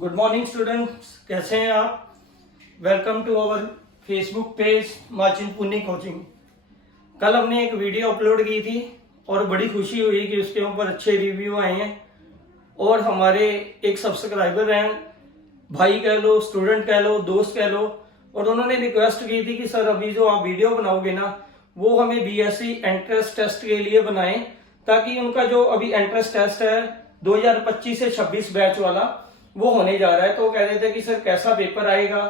Good morning students, कैसे हैं आप। Welcome to our Facebook page माचिन पुनी कोचिंग। कल हमने एक वीडियो अपलोड की थी और बड़ी खुशी हुई कि उसके ऊपर अच्छे रिव्यू आए हैं और हमारे एक सब्सक्राइबर हैं, भाई कह लो, स्टूडेंट कह लो, दोस्त कह लो, और उन्होंने रिक्वेस्ट की थी कि सर अभी जो आप वीडियो बनाओगे ना वो हमें बीएससी एंट्रेंस टेस्ट के लिए बनाएं, ताकि उनका जो अभी एंट्रेंस टेस्ट है 2025 से 26 बैच वाला वो होने जा रहा है। तो कह रहे थे कि सर कैसा पेपर आएगा,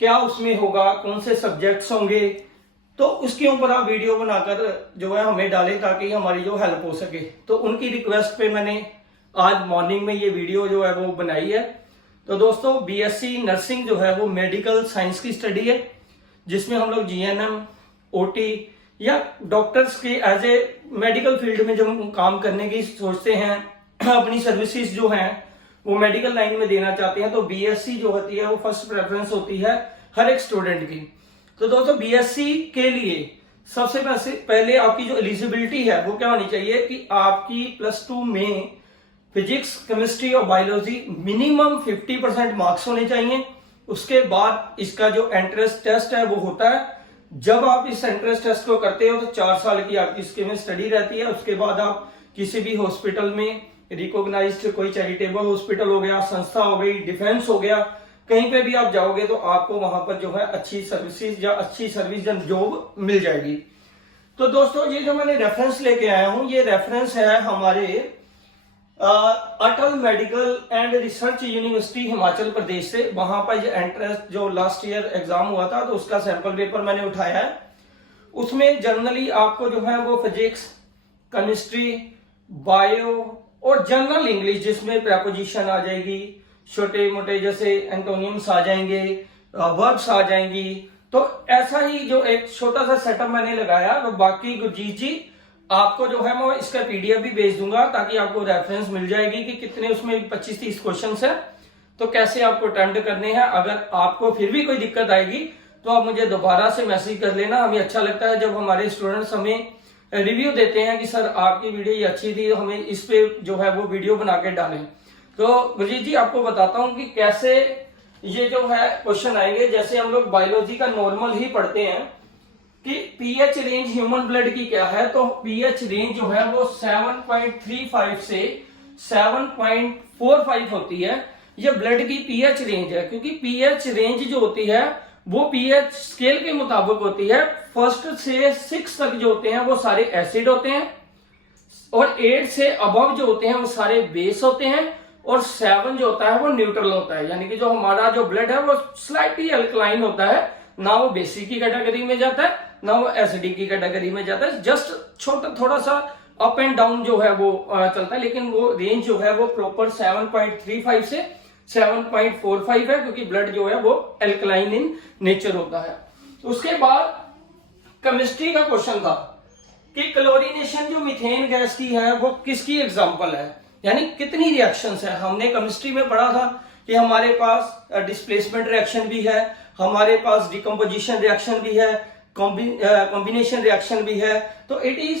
क्या उसमें होगा, कौन से सब्जेक्ट्स होंगे, तो उसके ऊपर आप वीडियो बनाकर जो है हमें डालें ताकि हमारी जो हेल्प हो सके। तो उनकी रिक्वेस्ट पे मैंने आज मॉर्निंग में ये वीडियो जो है वो बनाई है। तो दोस्तों, बीएससी नर्सिंग जो है वो मेडिकल साइंस की स्टडी है, जिसमें हम लोग जीएनएम, ओटी या डॉक्टर्स के एज ए मेडिकल फील्ड में जब हम काम करने की सोचते हैं, अपनी सर्विसेज जो हैं वो मेडिकल लाइन में देना चाहते हैं, तो बीएससी जो होती है वो फर्स्ट प्रेफरेंस होती है हर एक स्टूडेंट की। तो दोस्तों, बीएससी के लिए सबसे पहले आपकी जो एलिजिबिलिटी है वो क्या होनी चाहिए कि आपकी +2 में फिजिक्स, केमिस्ट्री और बायोलॉजी मिनिमम 50% मार्क्स होने चाहिए। उसके बाद इसका जो एंट्रेंस टेस्ट है वो होता है। जब आप इस एंट्रेंस टेस्ट को करते हो तो 4 साल की आपकी इसके में स्टडी रहती है। उसके बाद आप किसी भी हॉस्पिटल में, रिकॉग्नाइज्ड कोई चैरिटेबल हॉस्पिटल हो गया, संस्था हो गई, डिफेंस हो गया, कहीं पे भी आप जाओगे तो आपको वहां पर जो है अच्छी सर्विसेज या अच्छी सर्विस जॉब मिल जाएगी। तो दोस्तों, ये जो मैंने रेफरेंस लेके आया हूं, ये रेफरेंस है हमारे Atal medical and research university Himachal Pradesh से। वहां पर ये एंट्रेंस जो लास्ट ईयर एग्जाम हुआ था तो उसका सैंपल पेपर मैंने उठाया है। उसमें जनरली आपको जो है वो फिजिक्स, केमिस्ट्री, बायो और जनरल इंग्लिश, जिसमें प्रेपोजिशन आ जाएगी, छोटे मोटे जैसे एंटोनियम्स आ जाएंगे, वर्ब्स आ जाएंगी। तो ऐसा ही जो एक छोटा सा सेटअप मैंने लगाया। तो बाकी गुरजीत जी आपको जो है मैं इसका पीडीएफ भी भेज दूंगा ताकि आपको रेफरेंस मिल जाएगी कि कितने उसमें 25-30 क्वेश्चंस है, तो कैसे आपको अटेम्प्ट करने हैं। अगर आपको फिर भी कोई दिक्कत आएगी तो आप मुझे दोबारा से मैसेज कर लेना। हमें अच्छा लगता है जब हमारे स्टूडेंट्स हमें रिव्यू देते हैं कि सर आपकी वीडियो ये अच्छी थी, हमें इस पे जो है वो वीडियो बना के डालें। तो गुरजीत जी आपको बताता हूं कि कैसे ये जो है क्वेश्चन आएंगे। जैसे हम लोग बायोलॉजी का नॉर्मल ही पढ़ते हैं कि पीएच रेंज ह्यूमन ब्लड की क्या है, तो पीएच रेंज जो है वो 7.35 से 7.45 होती है। ये ब्लड की पीएच रेंज है, क्योंकि पीएच रेंज जो होती है वो पीएच स्केल के मुताबिक होती है। 1 से 6 तक जो होते हैं वो सारे एसिड होते हैं, और 8 से अबव जो होते हैं वो सारे बेस होते हैं, और 7 जो होता है वो न्यूट्रल होता है। यानी कि जो हमारा जो ब्लड है वो स्लाइटली अल्कलाइन होता है, ना वो बेसिक की कैटेगरी में जाता है ना वो एसिडिक की कैटेगरी में जाता है। जस्ट छोटा थोड़ा सा अप एंड डाउन जो है वो चलता है, लेकिन वो रेंज जो है वो प्रॉपर 7.35 से 7.45 है, क्योंकि ब्लड जो है वो एल्कलाइन इन नेचर होता है। उसके बाद केमिस्ट्री का क्वेश्चन था कि क्लोरीनेशन जो मीथेन गैस की है वो किसकी एग्जांपल है, यानी कितनी रिएक्शंस है। हमने केमिस्ट्री में पढ़ा था कि हमारे पास डिस्प्लेसमेंट रिएक्शन भी है, हमारे पास डिकम्पोजिशन रिएक्शन भी है, कॉम्बिनेशन रिएक्शन भी है। तो इट इज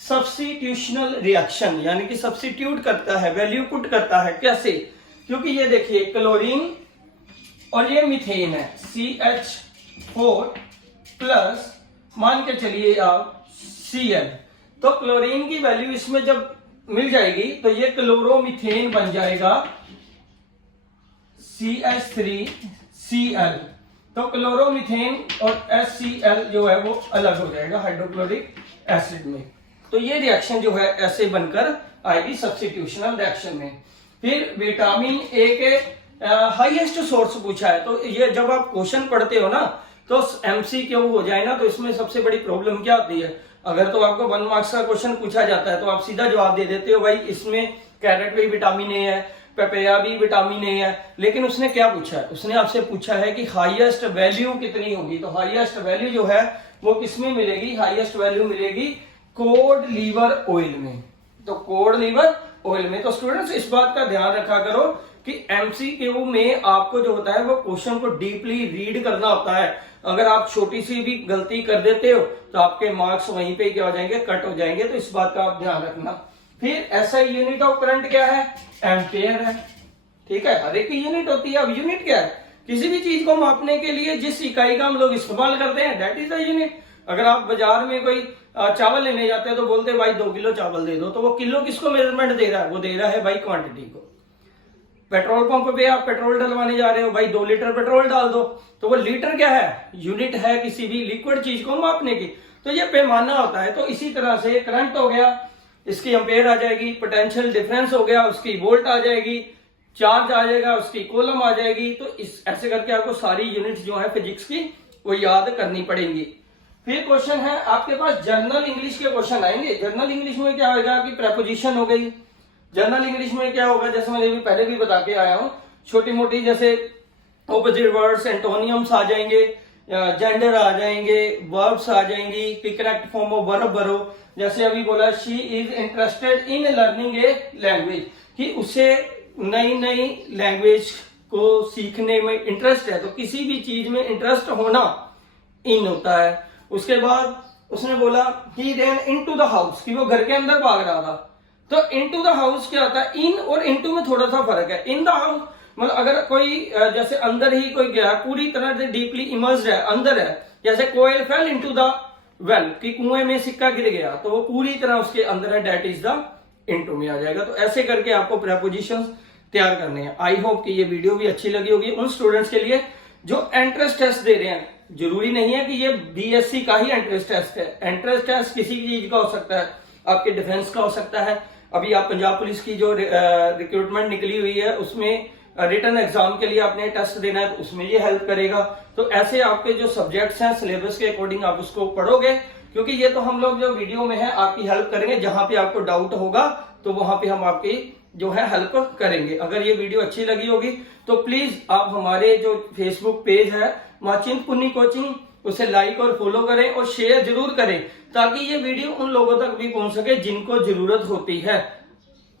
सब्स्टिट्यूशनल रिएक्शन, यानी कि सब्स्टिट्यूट करता है, वैल्यू पुट करता है। कैसे? क्योंकि ये देखिए क्लोरीन और ये मीथेन है, CH4 प्लस मान के चलिए आप Cl। तो क्लोरीन की वैल्यू इसमें जब मिल जाएगी तो ये क्लोरोमीथेन बन जाएगा CH3Cl। तो क्लोरोमीथेन और HCl जो है वो अलग हो जाएगा हाइड्रोक्लोरिक एसिड में। तो ये रिएक्शन जो है ऐसे बनकर आएगी सब्स्टिट्यूशनल रिएक्शन में। फिर विटामिन ए के हाईएस्ट सोर्स पूछा है। तो ये जब आप क्वेश्चन पढ़ते हो ना तो MCQ हो जाए ना, तो इसमें सबसे बड़ी प्रॉब्लम क्या होती है, अगर तो आपको 1 मार्क्स का क्वेश्चन पूछा जाता है तो आप सीधा जवाब दे देते हो भाई इसमें कैरेट भी विटामिन ए है, पपैया भी विटामिन ए है। लेकिन उसने क्या पूछा है, उसने आपसे पूछा है कि हाईएस्ट वैल्यू कितनी होगी। तो हाईएस्ट वैल्यू जो है वो किसमें मिलेगी, हाईएस्ट वैल्यू मिलेगी कोड लीवर ऑयल में। तो कोड लीवर ऑयल में। तो स्टूडेंट्स इस बात का ध्यान रखा करो कि MCQ में आपको जो होता है वो क्वेश्चन को डीपली रीड करना होता है। अगर आप छोटी सी भी गलती कर देते हो तो आपके मार्क्स वहीं पे क्या हो जाएंगे, कट हो जाएंगे। तो इस बात का आप ध्यान रखना। फिर SI यूनिट ऑफ करंट क्या है, एम्पेयर है। ठीक है, हर एक की यूनिट होती है। अब यूनिट क्या है? किसी भी चीज को मापने के लिए जिस इकाई का हम लोग इस्तेमाल करते हैं, दैट इज द यूनिट। अगर आप बाजार में कोई चावल लेने जाते हैं तो बोलते हैं भाई 2 किलो चावल दे दो, तो वो किलो किसको मेजरमेंट दे रहा है? वो दे रहा है भाई क्वांटिटी को। पेट्रोल पंप पे आप पेट्रोल डलवाने जा रहे हो, भाई 2 लीटर पेट्रोल डाल दो, तो वो लीटर क्या है? यूनिट है किसी भी लिक्विड चीज को मापने की। तो ये पैमाना होता है। तो इसी तरह से करंट हो गया, इसकी एम्पेयर आ जाएगी, पोटेंशियल डिफरेंस हो गया, उसकी वोल्ट आ जाएगी, चार्ज आ जाएगा, उसकी कॉलम आ जाएगी। तो इस ऐसे करके आपको सारी यूनिट्स जो है फिजिक्स की वो याद करनी पड़ेंगी। फिर क्वेश्चन है आपके पास जर्नल इंग्लिश के क्वेश्चन आएंगे। जर्नल इंग्लिश में क्या होगा कि प्रेपोजिशन हो गई। जर्नल इंग्लिश में क्या होगा, जैसे मैंने भी पहले भी बता के आया हूं, छोटी मोटी जैसे ऑपोजिट वर्ड्स, एंटोनियम्स आ जाएंगे, जेंडर आ जाएंगे, वर्ब्स आ जाएंगी कि करेक्ट फॉर्म ऑफ वर्ब भरो। जैसे अभी बोला she is interested in learning a language, कि उसे नई नई लैंग्वेज को सीखने में इंटरेस्ट है। तो किसी भी चीज में इंटरेस्ट होना इन होता है। उसके बाद उसने बोला ही ran into the house, कि वो घर के अंदर भाग रहा था। तो into the house क्या होता है? इन और into में थोड़ा सा फर्क है। इन द हाउस मतलब अगर कोई जैसे अंदर ही कोई गया, पूरी तरह से डीपली इमर्स्ड है, अंदर है। जैसे कोयल फेल इनटू द वेल, कि कुएं में सिक्का गिर गया, तो वो पूरी तरह उसके अंदर है, डेट इज द इनटू में आ जाएगा। तो ऐसे करके आपको प्रेपोजिशंस तैयार करने हैं। आई होप कि ये वीडियो भी अच्छी लगी होगी उन स्टूडेंट्स के लिए जो एंट्रेंस टेस्ट दे रहे हैं। जरूरी नहीं है कि ये बीएससी का ही एंट्रेंस टेस्ट है। एंट्रेंस टेस्ट किसी भी चीज का हो सकता है, आपके डिफेंस का हो सकता है। अभी आप पंजाब पुलिस की जो रिक्रूटमेंट निकली हुई है उसमें रिटन एग्जाम के लिए आपने टेस्ट देना है, तो उसमें ये हेल्प करेगा। तो ऐसे आपके जो सब्जेक्ट्स हैं सिलेबस के अकॉर्डिंग आप उसको पढ़ोगे, क्योंकि ये तो हम लोग जो वीडियो में है आपकी हेल्प करेंगे। जहां पे आपको डाउट होगा तो वहां पे हम आपकी जो है हेल्प करेंगे। अगर ये वीडियो अच्छी लगी होगी तो प्लीज आप हमारे जो फेसबुक पेज है माचिंत पुन्नी कोचिंग, उसे लाइक और फॉलो करें और शेयर जरूर करें, ताकि ये वीडियो उन लोगों तक भी पहुंच सके जिनको जरूरत होती है।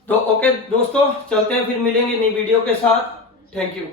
तो ओके दोस्तों, चलते हैं, फिर मिलेंगे नई वीडियो के साथ। Thank you.